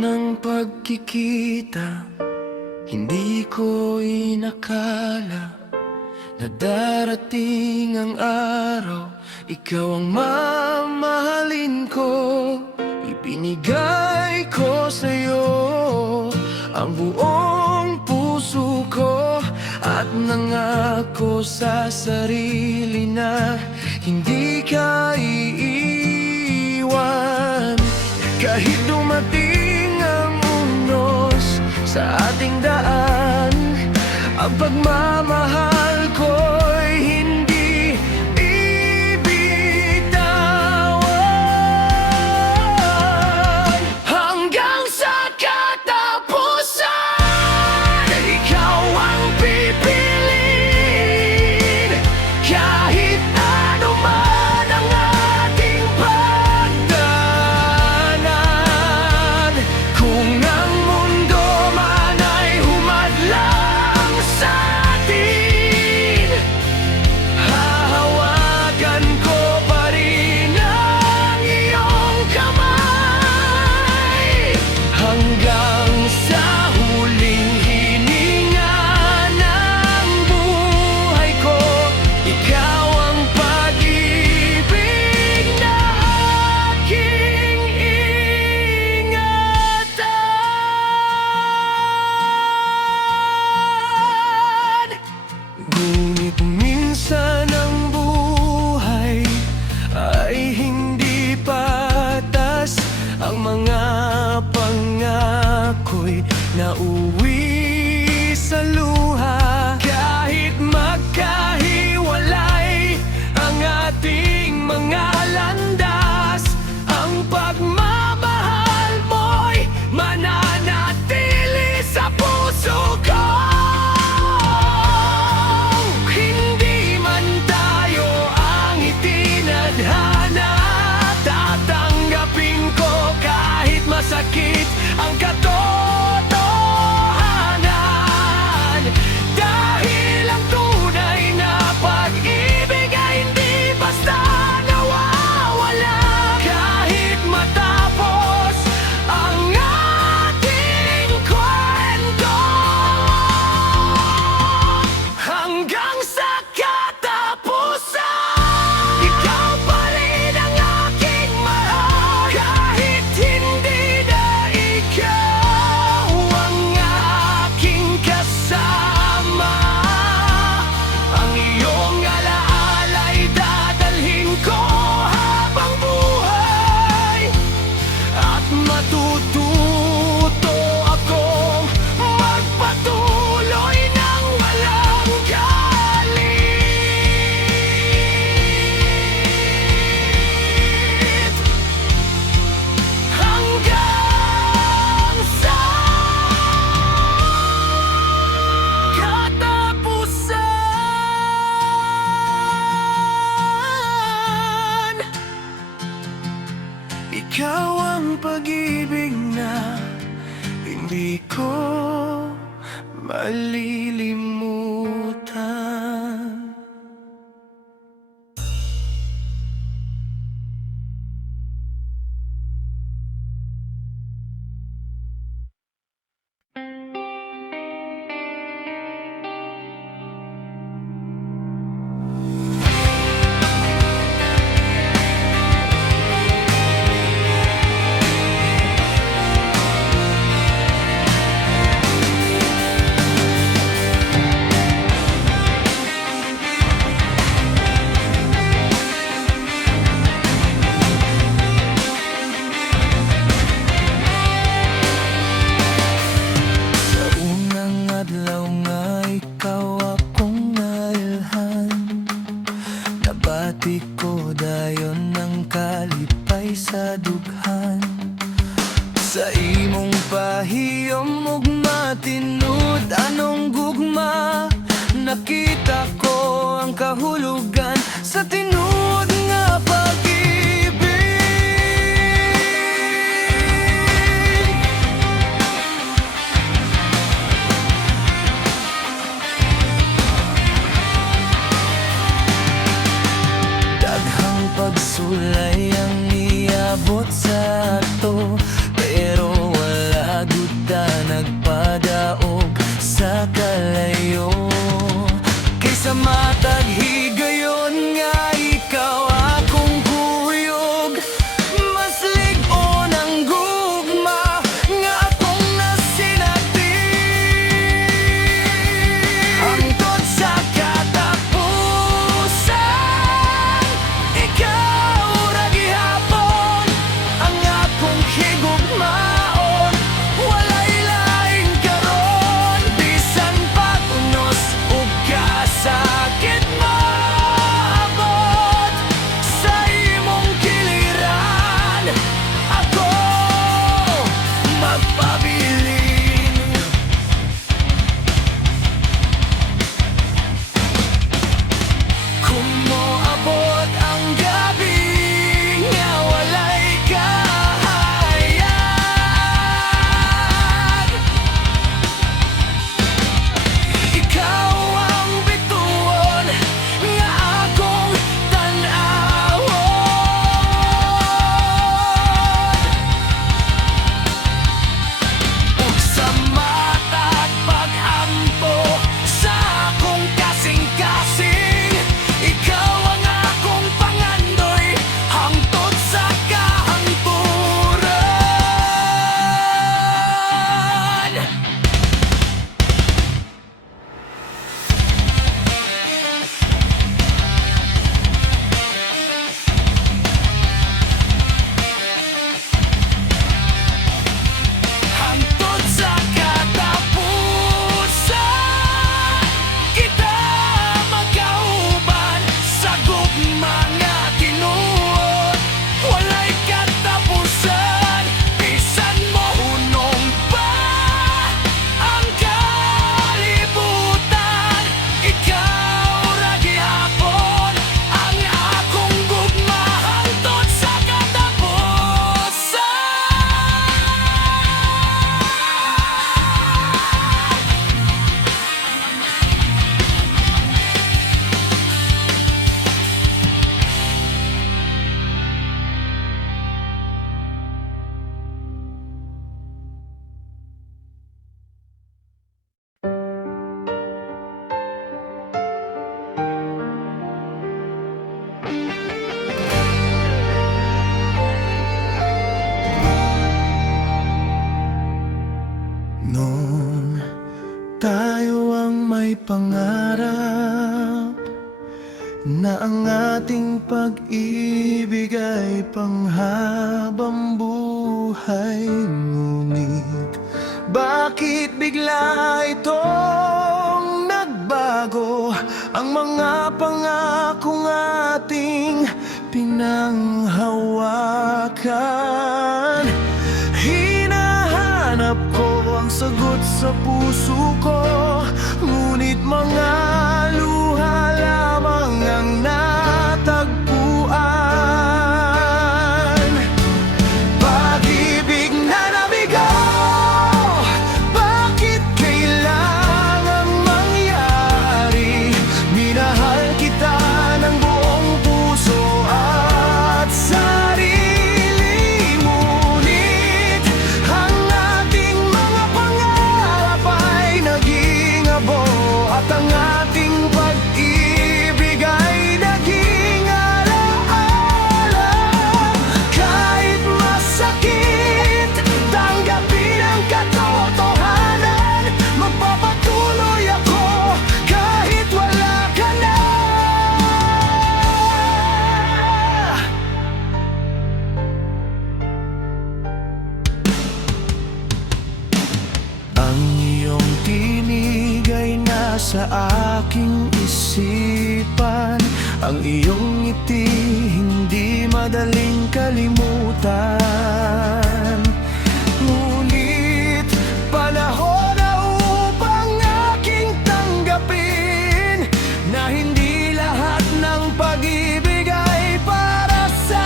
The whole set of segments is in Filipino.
unang pagkikita, hindi ko inakala na darating ang araw, ikaw ang mamahalin ko. Ibinigay ko sa'yo ang buong puso ko at nangako sa sarili na hindi ka iiwan. Kahit dumating ang unos sa ating daan, ang pagmamahal ko'y hindi ibitawan. Hanggang sa katapusan, ikaw ang pipiliin. Kahit ano man ang ating pagdaanan, kung ang mundo man ay humadlang sa atin, hahawakan ko pa rin ang iyong kamay. Hanggang sa huling hininga ng buhay ko, ikaw ang pag-ibig na aking ingatan. Ngunit minsan ang buhay ay hindi patas, ang mga pangako'y nauwi sa luha. Kahit magkahiwalay ang ating mga landas, ang pagmamahal mo'y mananatili sa puso ko. Hindi man tayo ang itinadhana, tatanggapin ko kahit masakit ang katotohanan. Dahil ang tunay na pag-ibig ay hindi basta nawawala. Kahit matapos ang ating kwento, hanggang sa katapusan, ikaw pa rin ang aking mahal. Kahit hindi na ikaw ang aking kasama, ang iyong alaala'y dadalhin ko habang buhay. At matututo akong magpatuloy ng walang galit, hanggang sa katapusan. Ikaw ang pag-ibig na hindi ko malilimutan. Sa unang adlaw nga ikaw akong nailhan, nabati ko dayon ng kalipay sa dughan. Sa imong pahiyom ug matinud anong gugma, nakita ko ang kahulugan sa tinuod nga pag-ibig. Daghang pagsulay ang iabot sa ato, pero wala na ang ating pag-ibig ay panghabang buhay. Ngunit bakit bigla itong nagbago ang mga pangakong ating pinanghawakan? Hinahanap ko ang sagot sa puso ko, ngunit mga luha lamang ang natagpuan. Pag-ibig na nabigo, bakit kailangang mangyari? Minahal kita ng buong puso at sarili, ngunit ang ating mga pangarap ay naging abo, at ang ating pag-ibig ay naging alaala. Kahit masakit, tanggapin ang katotohanan. Magpapatuloy ako kahit wala ka na. Ang iyong tinig ay nasa aking isipan. Ang iyong ngiti hindi madaling kalimutan. Ngunit panahon na upang aking tanggapin na hindi lahat ng pag-ibig ay para sa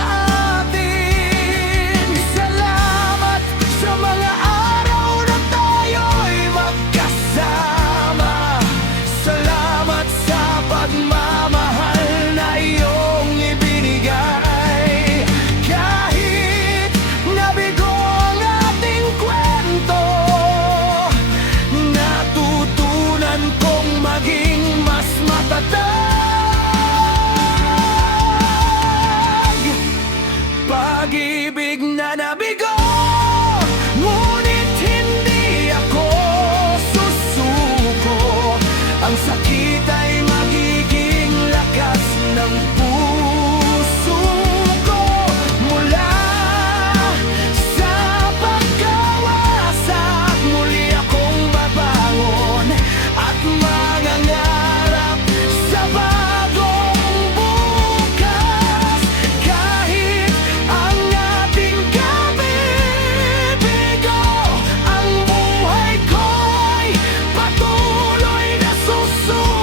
atin. Salamat sa mga araw na tayo'y magkasama. Salamat sa pagmamahal na iyong ibinigay. Kahit nabigo ang ating kwento, natutunan kong maging mas matatag. Pag-ibig na nabigo, ngunit hindi ako susuko. Ang sakit ay magiging lakas ng puso ko. Mula sa pagkawasak, muli akong babangon at mangangarap sa bagong bukas. Kahit ang ating gabi bigo, ang buhay ko'y patuloy na susulong.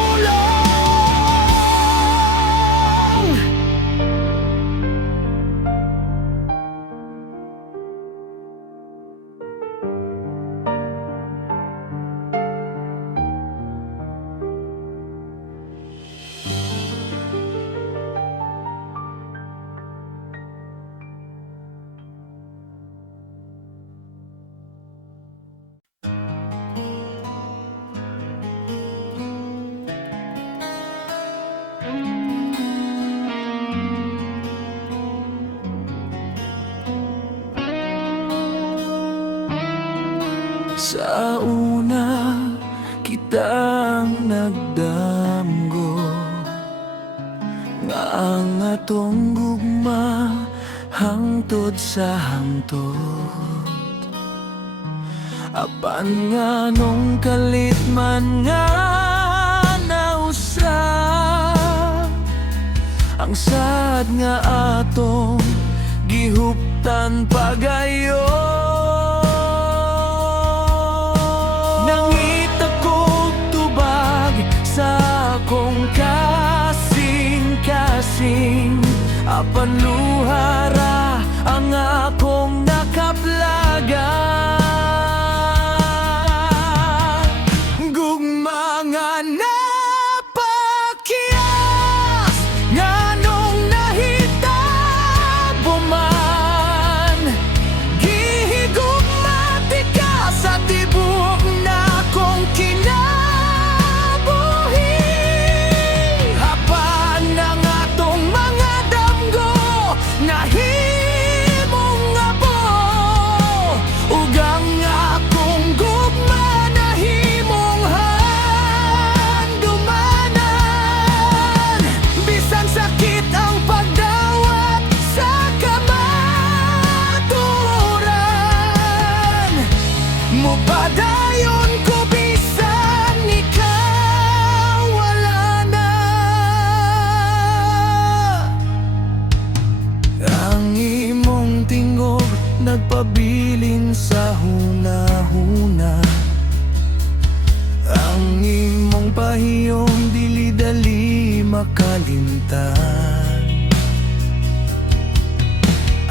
Sa una kitang nagdamgo nga ang atong gugma hangtod sa hangtod. Apan nga nung kalit man nga nausap, ang sad nga atong gihuptan pagayon. Nangita kong tubag sa akong kasing-kasing, apan luhara ang akong nakaplaga. Gugma nga napakyas, nga nung nahitabo man, gihigugmati ka sa tibok na kong kinabuhi. Hapan ang atong mga damgo, nahimong abo, ug kalimtan.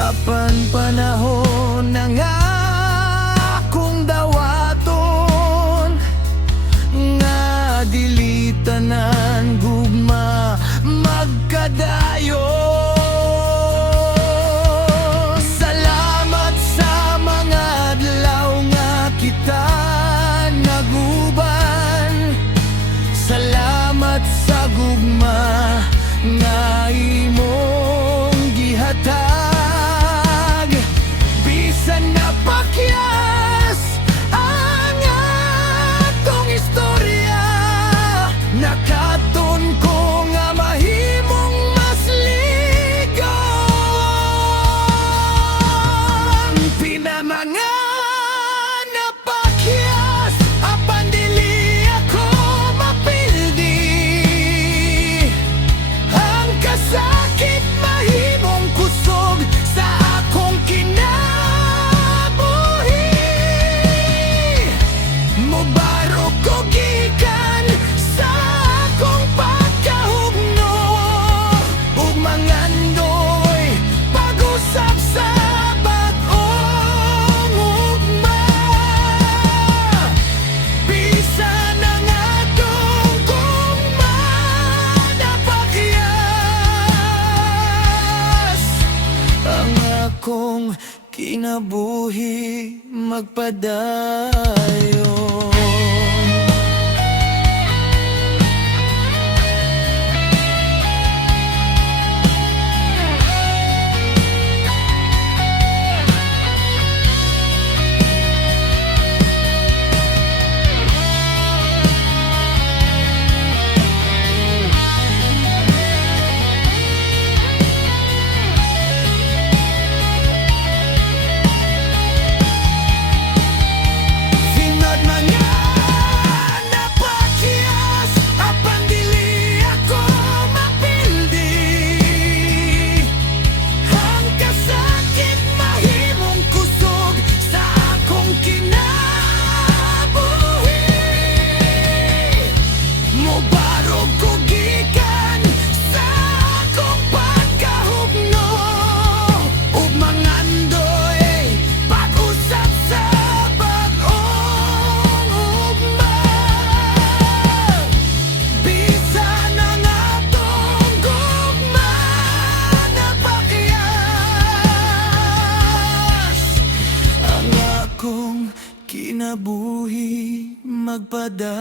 Apan panahon ng akong dawaton, nga dili tanan gugma magkadayon. Salamat sa mga adlaw nga kita naguban. Salamat sa gugma nga imong gihatag. Bisan napakyas ang atong istorya, nakaton ko nga mahimong mas ligaw. Pinamangan napakyas, apan dili ako mapildi. Ang kasakit mahimong kusog sa akong kinabuhi. Mubarog ko gikan sa akong pagkahugno, ug mangandoy pag-usap sa bag-ong ugma. Bisan ang atong gugma napakyas, ang akong kinabuhi magpadayon. Finod mga napakyas, apan dili ako mapildi. Ang kasakit mahimong kusog sa akong kinabuhi. Mubarog ko gikan sa akong pagkahugno, ug mangandoy pag-usap sa bag-ong ugma. Bisan ang atong gugma napakyas, ang akong kinabuhi magpadayon.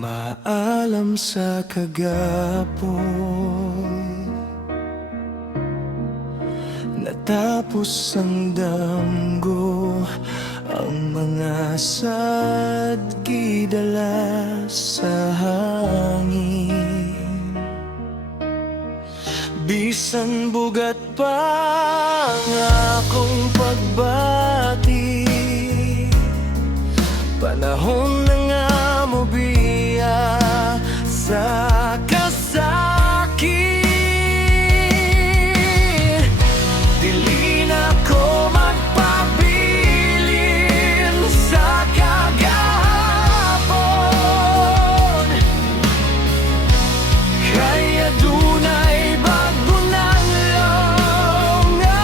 Maalam sa kagapon, natapos ang damgo, ang mga sadki dala sa hangin. Bisan bugat pa ang akong pagbati, panahon na nga mo biya sa kasakit. Dili na ko magpabilin sa kagahapon, kaya dunay bago ng lang nga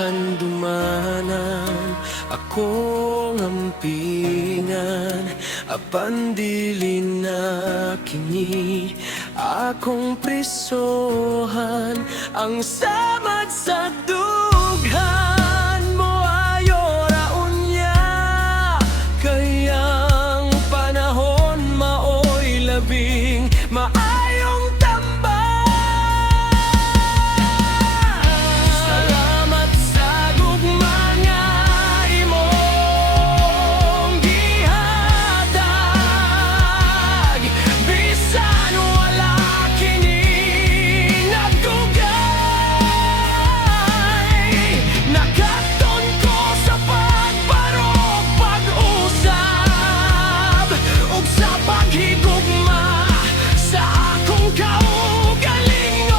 handumanan, akong ampingan, apandilin na kini, akong prisohan, ang samad sa dughan mo ayo raon niya, kayang panahon maoy labing maayong tambay. Salamat sa gugma nga imong gihatag, bisan wala kini nagdugay. Nakaton ko sa pagbarog, pag-usab ug sa paghigugma sa akong kaugalingon.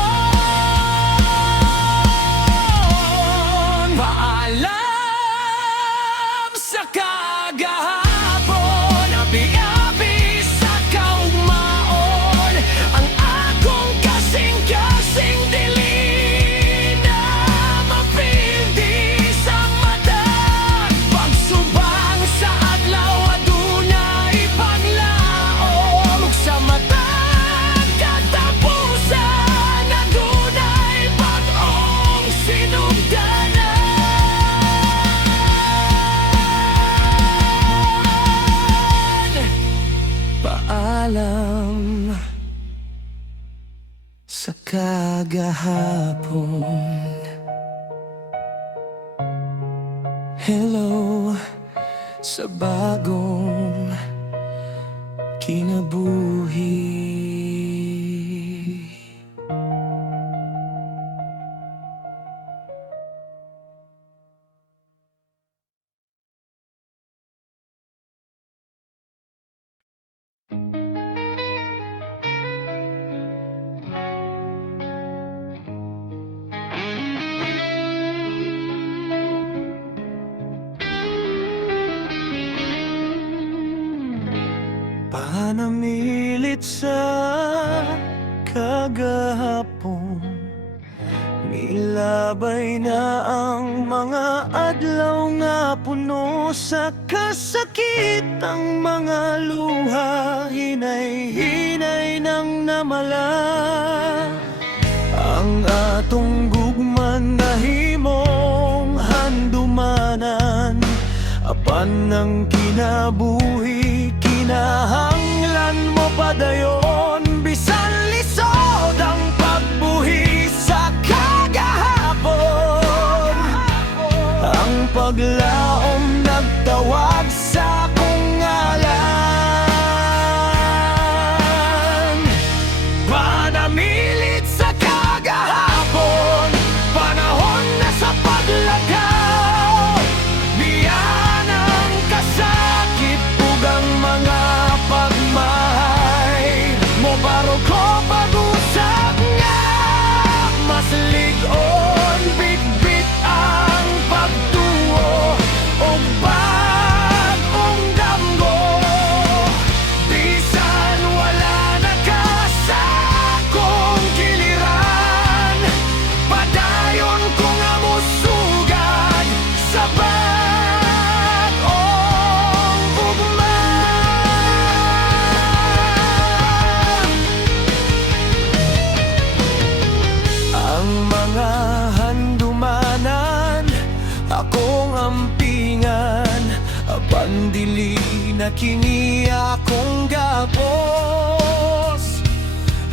Paalam sa kagahapon, abi-abi sa kaugmaon, ang akong kasing-kasing dili na mapildi sa mata. Pagsubang sa adlaw adunay paglaom, ug sa mata katapusan adunay bag-ong sinugdanan. Paalam sa kagahapon. Hello sa bagong kinabuhi. Panamilit sa kagahapon, milabay na ang mga adlaw nga puno sa kasakit, ang mga luha hinay-hinay nang namala. Ang atong gugman nahimong handumanan, apan ng kinabuhi kinahanglan mo padayon, bisan lisod ang pagbuhi sa kagahapon. Ang paglaom nagtawag sa akong ngalan. Panamilit sa kagahapon, panahon na sa paglagaw, biyan ang kasakit ug ang mga pagmahay. Mo baro ko pag-usap nga, mas ligon bit-bit ang pagtuo ug bag-ong damgo, bisan wala na ka sa akong giliran. Padayon ko nga musugad sa bag-ong ugma. Ang mga handumanan, akong ampingan, apan dili na kini akong gapos.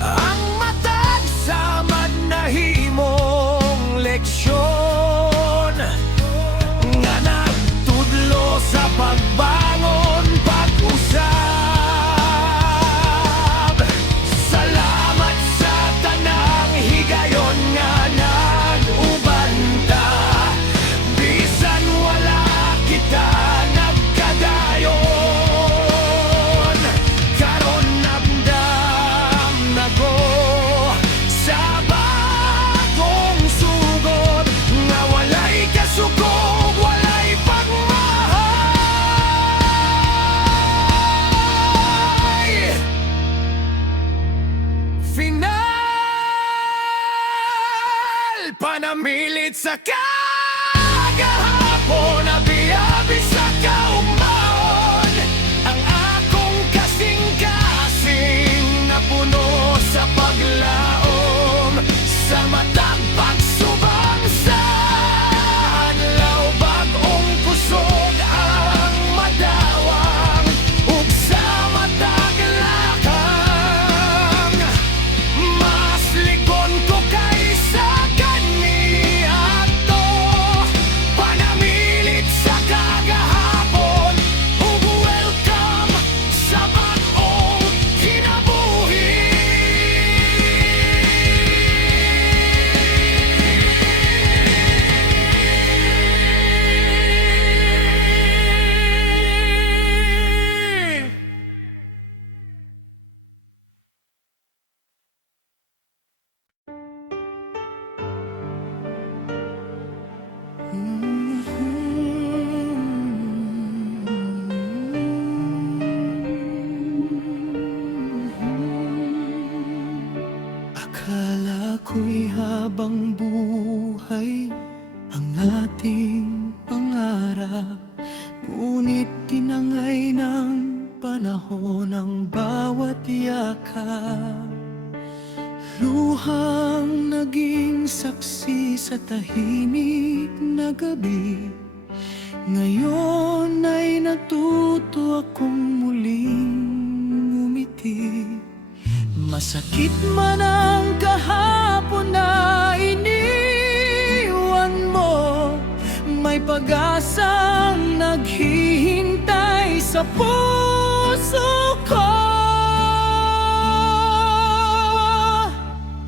Ang matag samad nahimong leksyon, nga nagtudlo sa pagbangon, pag-usab. Salamat sa tanang higayon nga nag-ubanta, bisan wala kita nagkadayon. Karon nabdam na ko sa bagong sugod, nga walay kasukog, walay pagmahay. Final, panamilit sa kagahapon, abi-abi sa kaumaon. Ang akong kasing-kasing na puno sa paglaom, sa matag pagsubang sa adlaw, bag-ong kusog ang madawang, ug sa matag lakang mas ligon ko kaysa kani ato. Panamilit sa kagahapon, ug welcome sa bag-ong kinabuhi. Akala ko'y habang buhay ang ating pangarap, ngunit tinangay ng panahon ang bawat yakap. Luhang naging saksi sa tahimik na gabi, ngayon ay natuto akong muling umiti. Masakit man ang kahapon na iniwan mo, may pag-asang naghihintay sa puso ko.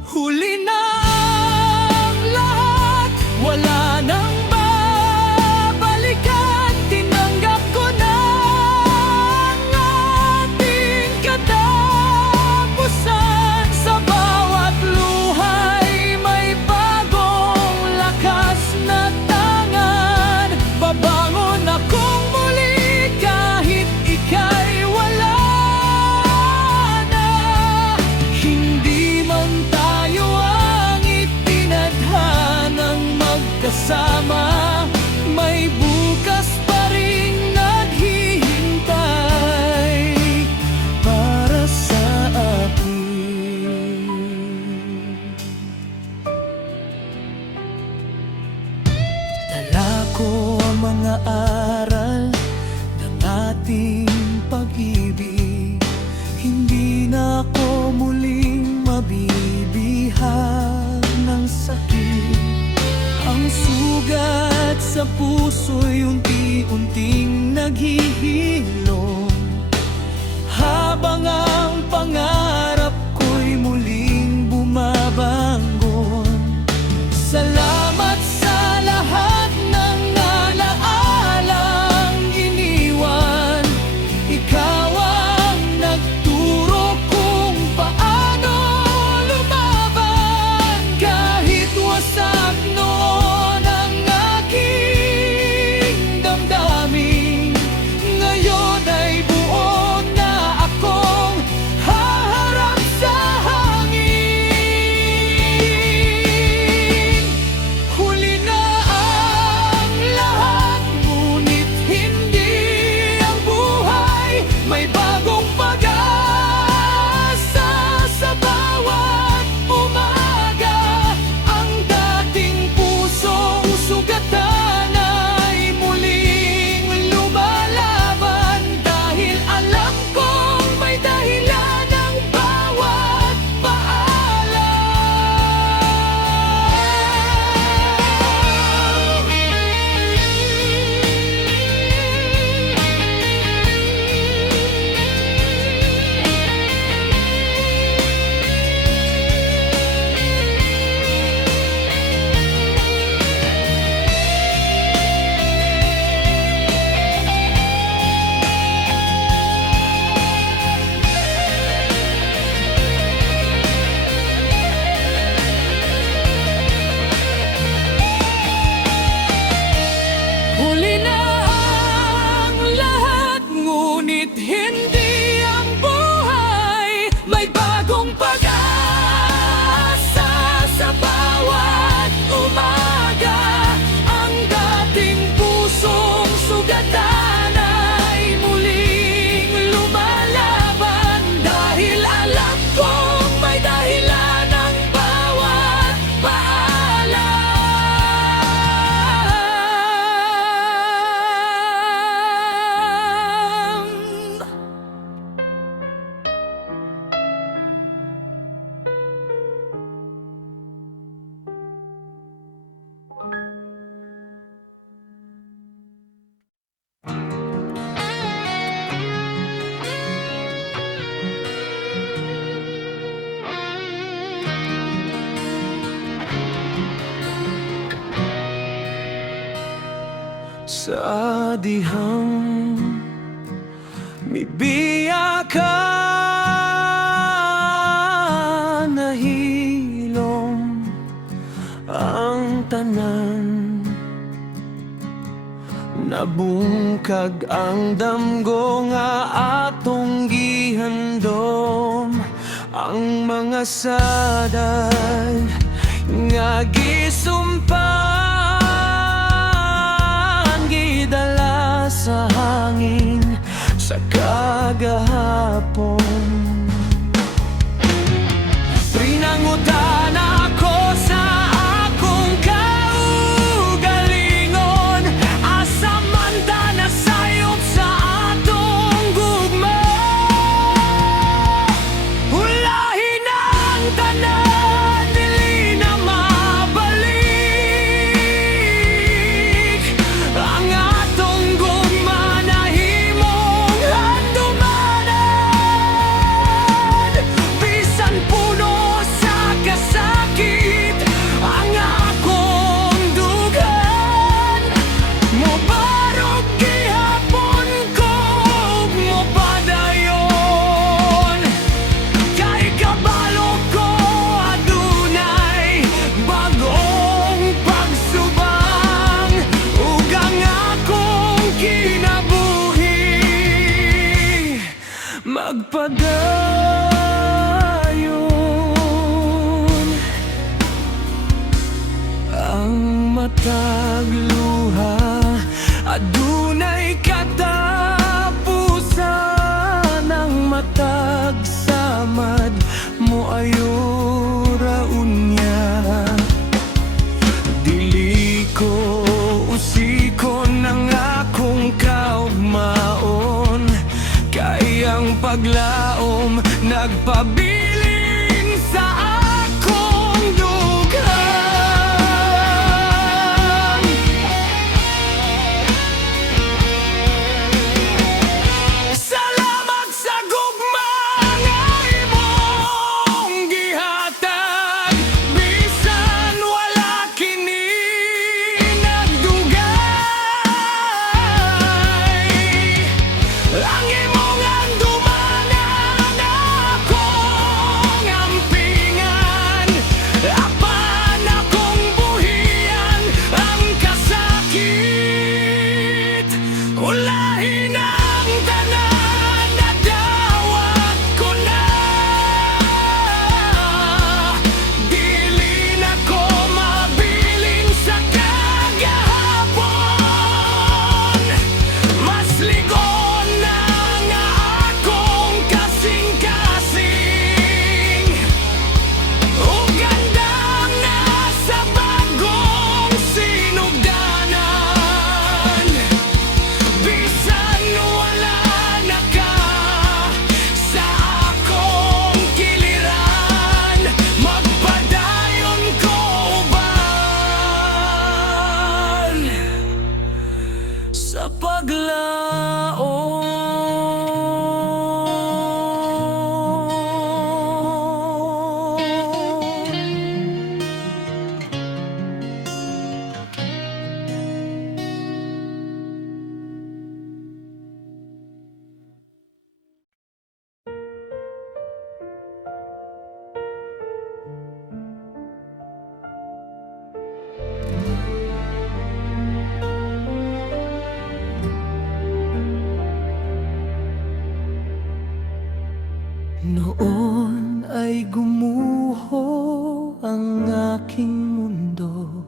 Huli na ang lahat, wala nang babalikan. Tinanggap ko na ang ating katapusan. Sa bawat luhay may bagong lakas na tangan. Babangon akong muli kahit ika'y wala na. Hindi man tayo ang itinadhanang magkasama, may bukas pa rin naghihintay para sa akin. Dala ko ang mga aral ng ating pag-ibig, hindi na ako muling mabibihag ng sakit. Ang sugat sa puso'y unti-unting naghihilom, habang ang pangarap ko'y muling bumabangon. Salamat sa lahat ng alaalang iniwan. Ikaw ang nagturo kung paano lumaban. Kahit wasak noon ang aking damdamin, ngayon ay buo na akong haharap sa dihang mibiyak ka nahilom ang tanan, nabungkag ang damgo nga atong gihandom, ang mga sadag nga gisumpan gidala sa hangin sa kagahapon. Pinangutan ako sa akong kaugalingon, asa man ta nasayop sa atong gugma. Hulahin ang tanan, dili na mabalik ang atong gugma na himong handumanan. Bisan puno sa kasakit ang akong dughan, mobarog gihapon ko mopadayon. Kay kabalo ko adunay bagong pagsubang, ug ang akong kinabuhi magpadayon. Ang matag luha adunay katapusan, ang matag samad moayo ra unya. Dili ko usikon ang akong kaugmaon, kay ang paglaom nagpabiling sa akong dughan. Salamat sa gugma nga imong gihatag, bisan wala kini nagdugay. Ang imong handumanan akong ampingan, apan akong buhian ang kasakit. Ulahin ang tanan, nadawat ko na, dili na ko mabilin sa kagahapon. Mas ligon na nga akong kasing-kasing, ug gandang na sa bagong sinugdanan. Bisan wala na ka sa akong kiliran, magpadayon ko uban sa paglaom. Noon ay gumuho ang aking mundo,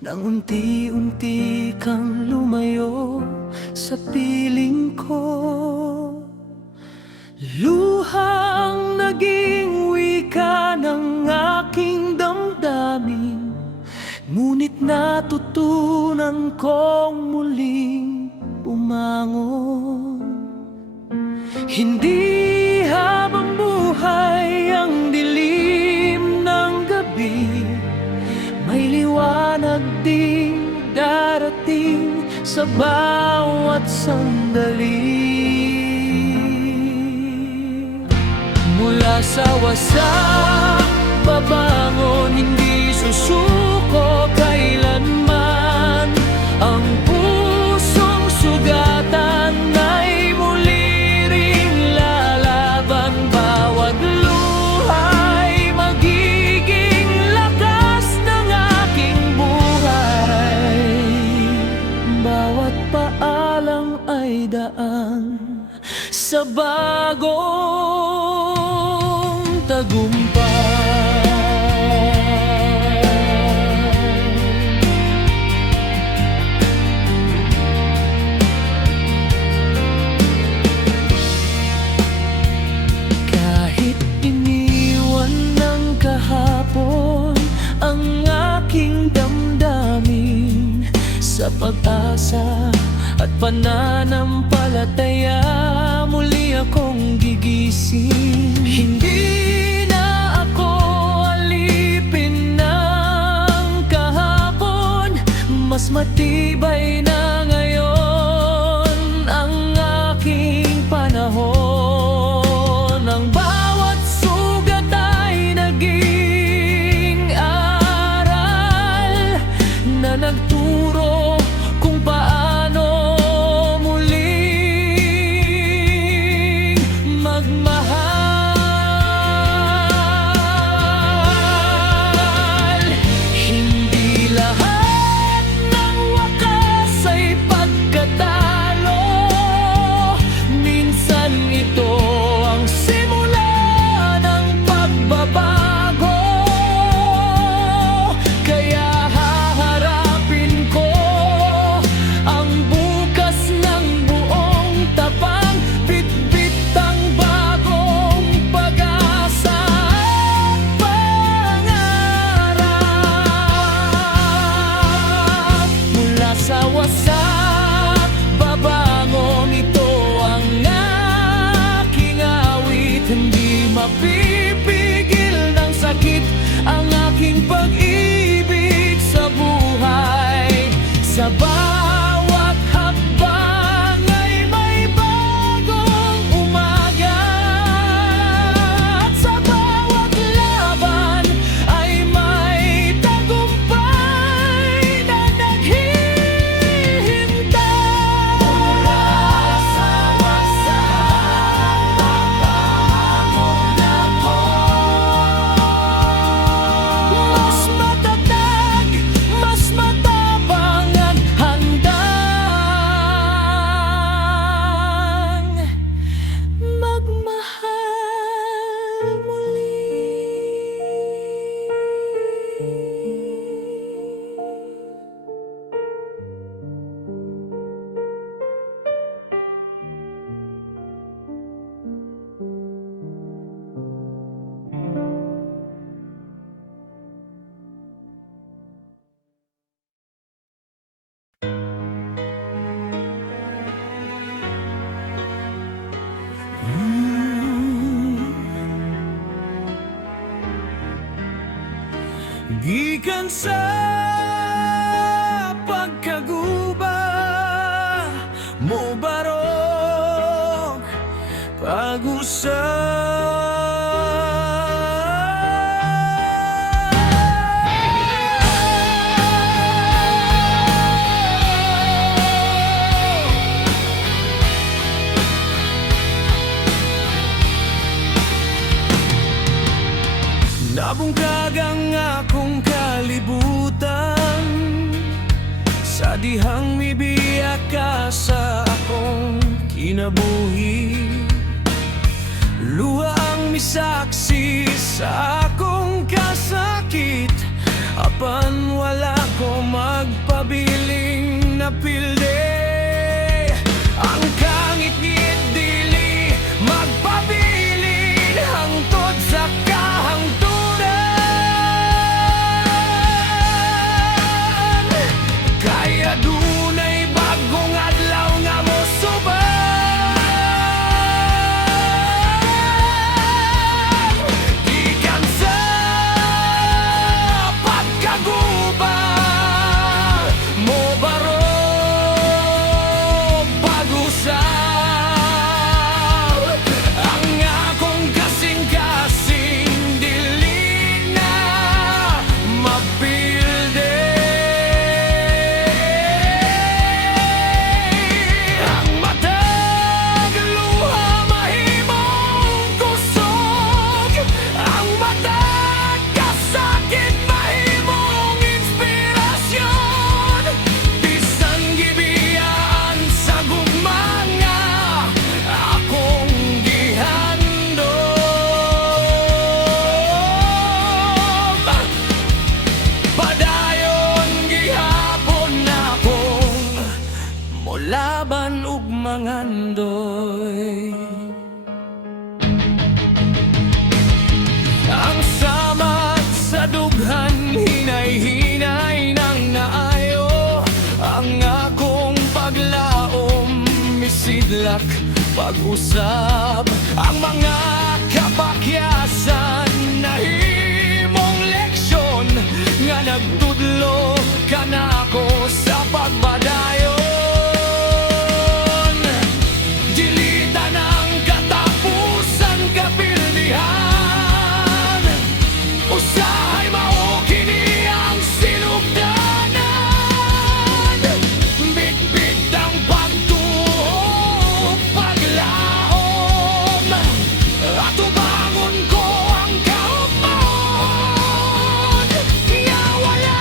nang unti-unti kang lumayo sa piling ko. Luhang naging wika ng aking damdamin, ngunit natutunan kong muling bumangon. Hindi habang buhay ang dilim ng gabi, may liwanag ding darating sa bawat sandali. Mula sa wasak, babangon, hindi susuko kailanman ang pag-asa at pananampalataya, muli akong gigising. Hindi na ako alipin ng kahapon, mas matibay na ngayon ang aking panahon. Ang bawat sugat ay naging aral na nagturo kung paano muling magmahal. Hindi lahat ng wakas ay pagkatalo. Minsan ito ang simula ng pagbabago. Kaya haharapin ko ang bukas ng buong tapang, bitbit ang bagong pag-asa at pangarap. Mula sa wasak, babangon, ito ang aking awit. Hindi mapipigil ng sakit ang aking pag-ibig sa buhay. Sa bawat hakbang ay may bagong umaga, at sa bawat laban ay may tagumpay na naghihintay. Mula sa wasak, babangon ako. Mas matatag, mas matapang at handang magmahal muli. Gikan sa pagkaguba mo barok nabungkag ang akong kalibutan sa dihang mibiyak ka sa akong kinabuhi. Luha ang misaksi sa akong kasakit, apan wala ko magpabiling napilde. Ang kangit-ngit dili magpabilin hangtod sa kahangturan. Kaya dunay bagong adlaw nga mosuban. Gikan sa pagkaguba mo barog pag-usab. Ang akong kasing-kasing dili na mapilde. Ang matag luha mahimong kusog, ang matag kasakit mahimong inspirasyon. Bisan gibiyaan sa gugma nga akong gihandom. Padayon gihapon akong molaban ug mangandoy. Ang samat sa dughan, hinay-hinay nang naayo ang tulak, pag-usab ang mga kapakyasan na himong leksyon nga nagtudlo ka na ako sa pagpadayon. Dilitan ang katapusan kapildihan, usahay mao kini ang sinugdanan. Bitbit ang pagtuo, paglaom, at ubangon ko ang kaupon nga walay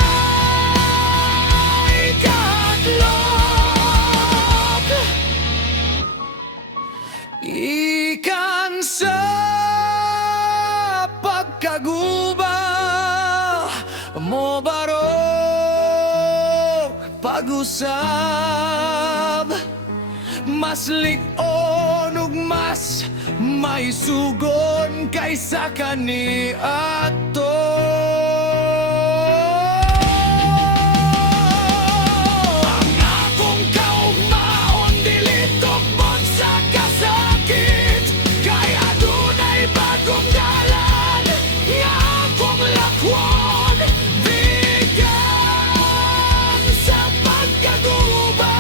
kadlok. Ikan sa pagkaguba mo barok pag-usab, mas lik-on ug mas may sugon kaysa kani ato. Ang akong kaugmaon dili tugmod sa kasakit, kay adunay bagong dalan nga akong lakwon. Bigan sa pagkaguba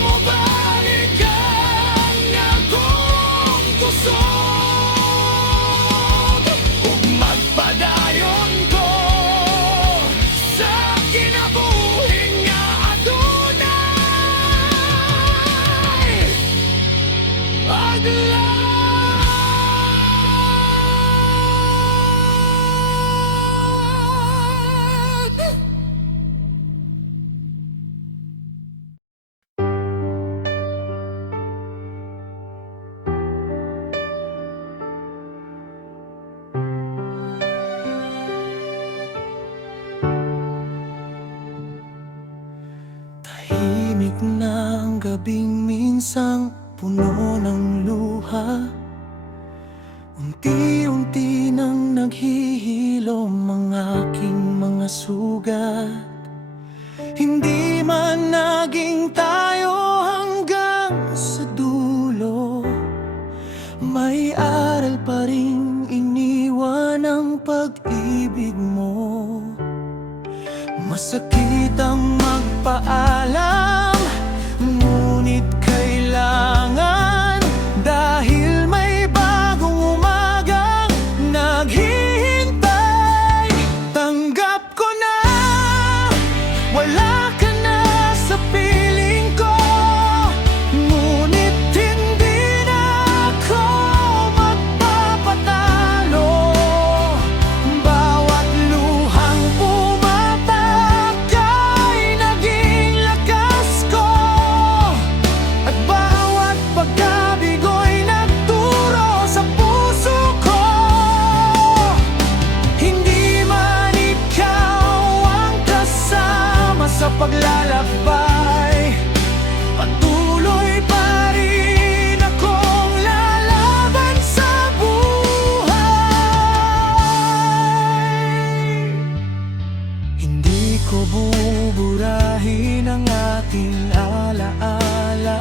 mo balikan akong kusog, ug magpadayon ko sa kinabuhing nga adunay paglaom. Tahimik na ang gabing minsang puno ng luha. Unti-unti nang naghihilom ang aking mga sugat. Hindi man naging tayo hanggang sa dulo, may aral pa rin iniwan ang pag-ibig mo. Masakit ang magpaalam, ngunit kailangan, dahil may bagong umagang naghihintay. Tanggap ko na wala ka na sa piling ko, ngunit hindi na ako magpapatalo. Bawat luhang pumatak ay naging lakas ko, at bawat pagkabigo'y nagturo sa puso ko. Hindi man ikaw ang kasama sa paglalakbay, patuloy pa rin akong lalaban sa buhay. Hindi ko buburahin ang ating alaala,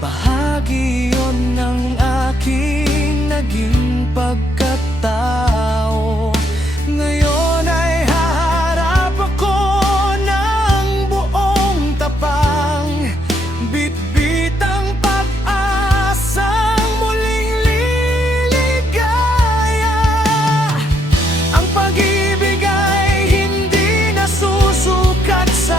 bahagi yun ng aking naging pagkatao. Ngayon ay haharap ako ng buong tapang, bitbit ang pag-asang muling liligaya. Ang pag-ibig ay hindi nasusukat sa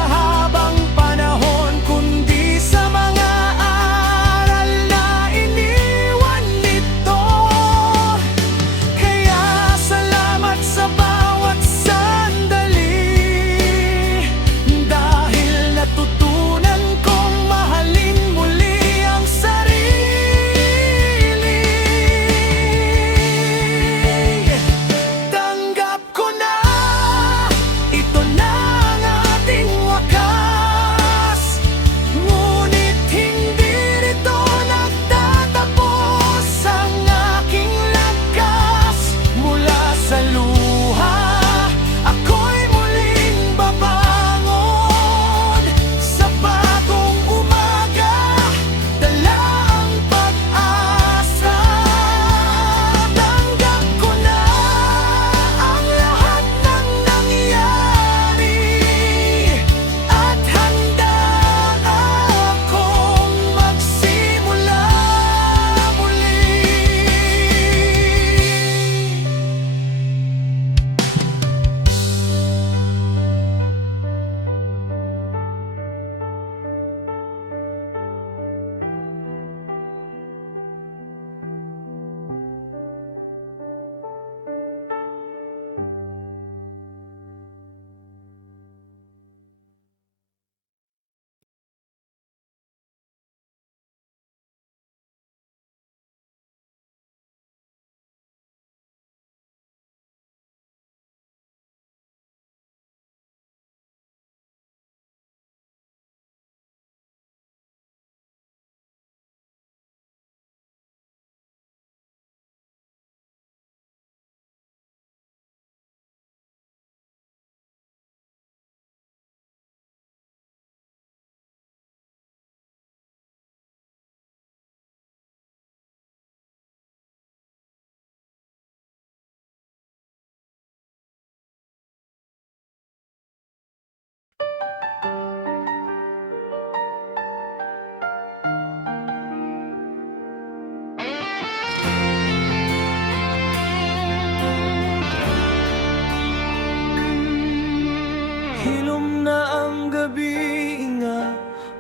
Hilom na ang gabi nga,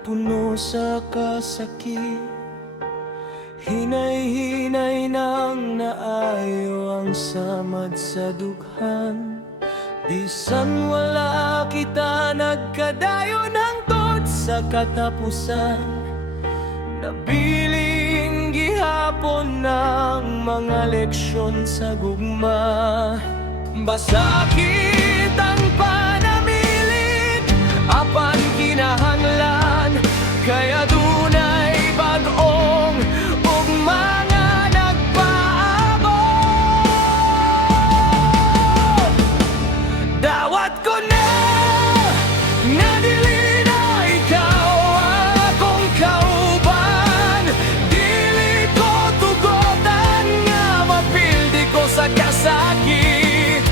puno sa kasakit. Hinay-hinay nang naayo ang samad sa dughan. Bisan wala kita nagkadayon hangtod sa katapusan. Nabiling gihapon ng mga leksyon sa gugma. Basakit ang panamilit, apan kinahanglan, kaya dunay bag-ong ug mga nagpaabot. Dawat ko na dili na ikaw akong kauban. Dili ko tugotan nga mapildi ko sa kasakit.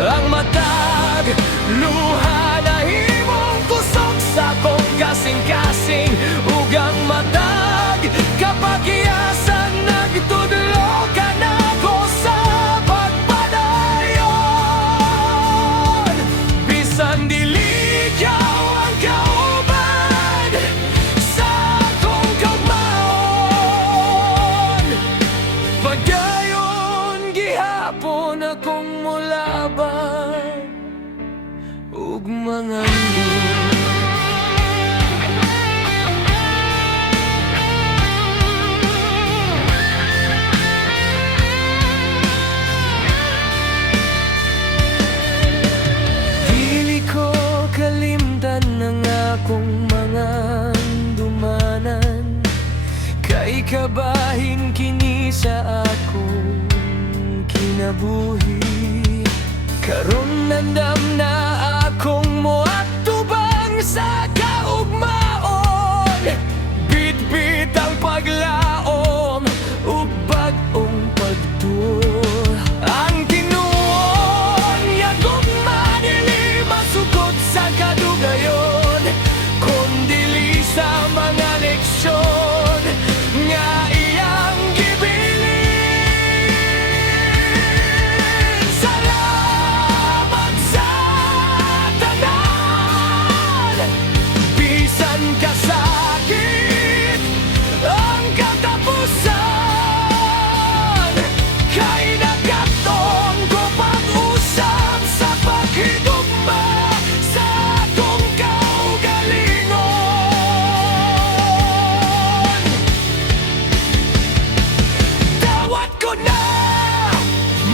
Ang matag luha na himong kusog sa kong kasing-kasing. Ug ang matag kapagyasan nagtudlo ka na ko sa pagpadayon. Bisan dili ikaw ang kauban sa akong kaugmaon. Pagayon gihapon akong mulaban ug mga dili ko kalimtan ng akong mga dumanan. Kay kabahin kini sa akong kinabuhi. Karon nandam na akong moatubang sa kaugmaon. Bit-bit ang paglaom ug bag-ong pagtuo. Ang tinuon yagog manili masugod sa kadugayon, kundili sa mga leksyon nga iyang gibilin. Salamat sa tanan, bisan kasakit ang katapusan. Kay nagkatong ko pag-usap sa paghigugma sa akong kaugalingon. Dawat ko na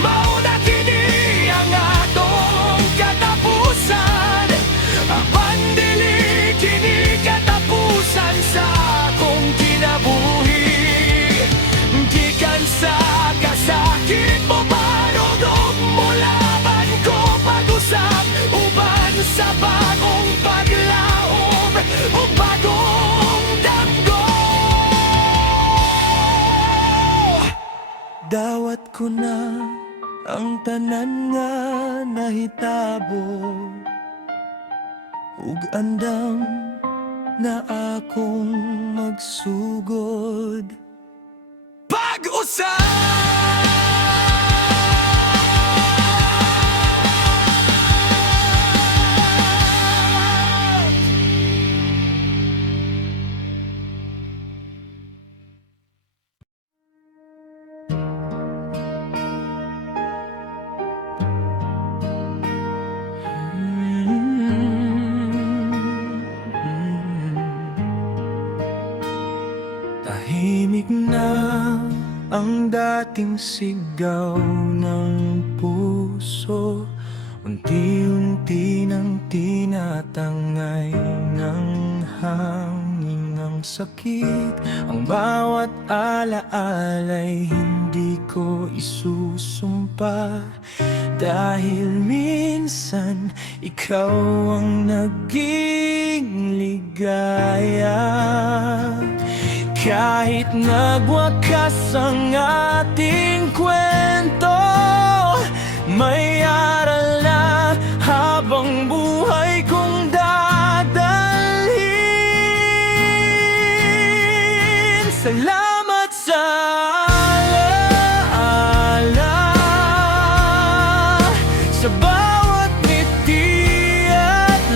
mauna kini ang atong katapusan. Apan dili kini katapusan sa akong kinabuhi. Gikan sa kasakit mo parod ug mulaban ko pag-usap uban sa bagong paglaom ug bagong damgo. Dawat ko na ang tanan nga nahitabo ug andam na akong magsugod. Pag-usap! Tahimik na ang dating sigaw ng puso. Unti-unti nang tinatangay ng hangin ang sakit. Ang bawat alaala'y hindi ko isusumpa, dahil minsan ikaw ang naging ligaya. Kahit nagwakas ang ating kwento, may aral na habang buhay kong dadalhin. Salamat sa alaala, sa bawat ngiti at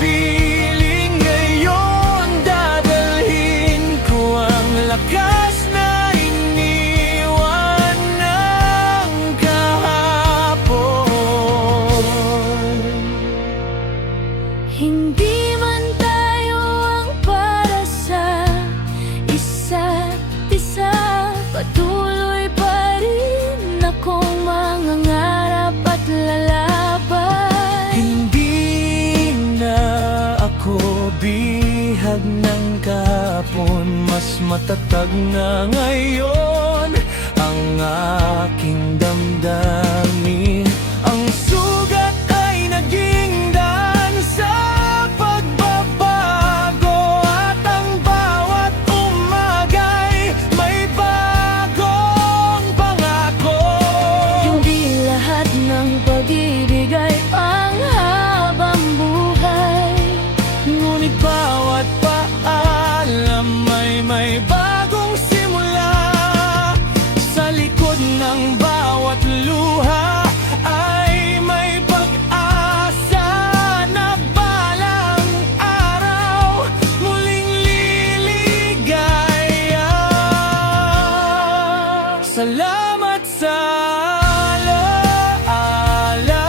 piling ngayon, dadalhin ko ang lakas na iniwan ng kahapon. Hindi man tayo ang para sa isa't isa, patuloy pa rin akong mangangarap at lalaban. Hindi na ako bihag ng kahapon, mas matatag na ngayon ang aking damdamin. Ang sugat ay naging daan sa pagbabago, at ang bawat umagay may bagong pangako. Hindi lahat ng pag-ibig ay panghabang buhay. Ngunit bawat paalam ay may bagong simula. Sa likod ng bawat luha ay may pag-asa na balang araw muling liligaya. Salamat sa alaala.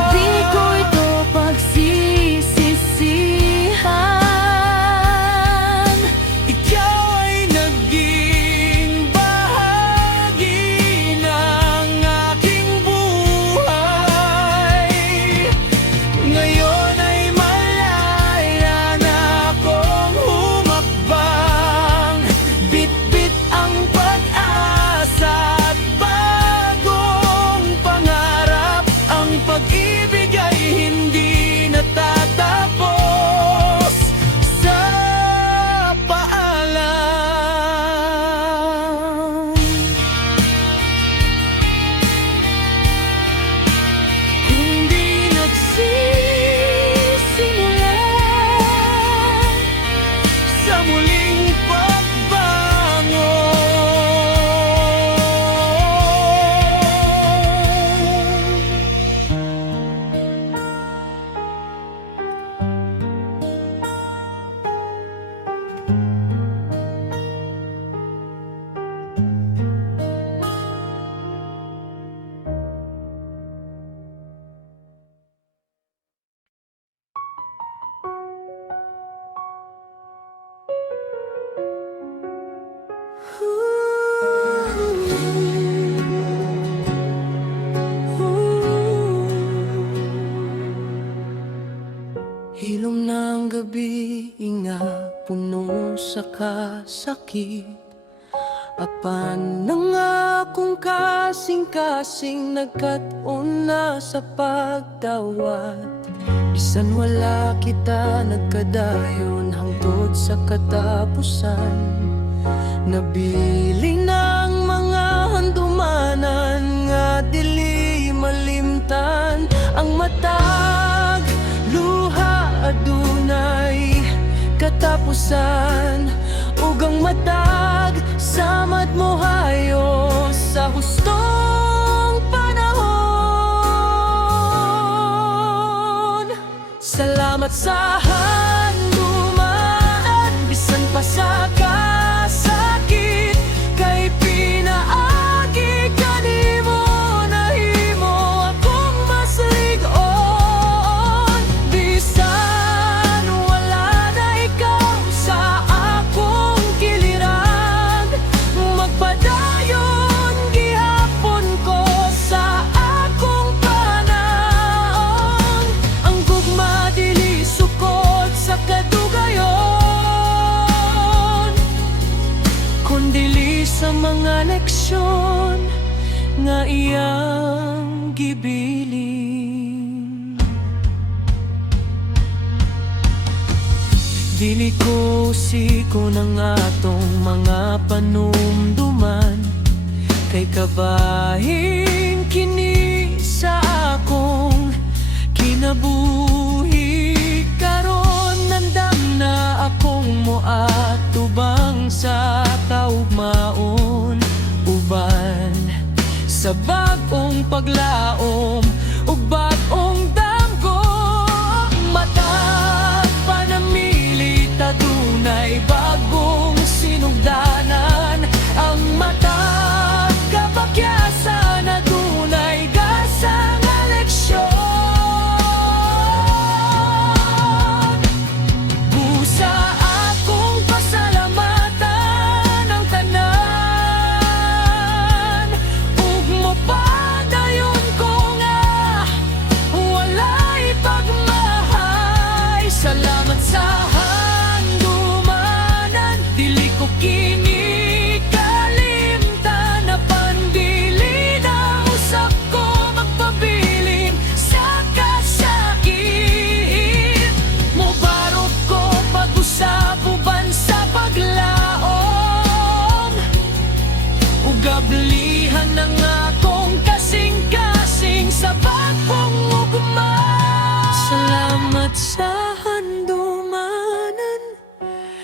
Hindi ko ito pagsisisihan. Ikaw ay naging bahagi ng aking buhay. Ngayon ay malaya na akong humakbang. Bit-bit ang pag-asa at bagong pangarap. Ang pag-ibig ay hindi natatapos sa paalam. Kundi nagsisimula sa muling pagbangon. Hilom ng gabi nga puno sa kasakit, apan ng akong kasing-kasing nagkataon na sa pagdawat. Bisan wala kita nagkadayon hangtod sa katapusan, nabiling ng mga handumanan nga dili malimtan. Ang matag luha adunay katapusan, ug ang matag samat mo hayo sa hustong panahon. Salamat sa handuman, bisan pa sa kasakit, kay pinaagi kanimo nahimo akong maslig-on. Bisan wala na ikaw sa akong kiliran, magpadayon gihapon ko sa akong panahon. Ang gugma dili sukod sa kadugayon, kundili sa mga leksyon nga iyang gibilin. Dili ko siko ng atong mga panumduman, kay kabahing kini sa akong kinabuhi. Karon nandam na akong moatubang sa kaugmaon, uban sa bagong paglaom ug bagong damgo. Mata Pinagdilihan ng akong kasing-kasing sa bagong ugma. Salamat sa handumanan,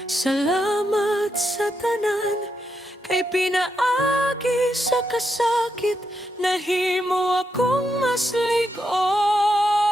salamat sa tanan, kay pinaagi sa kasakit, nahimo akong mas ligon.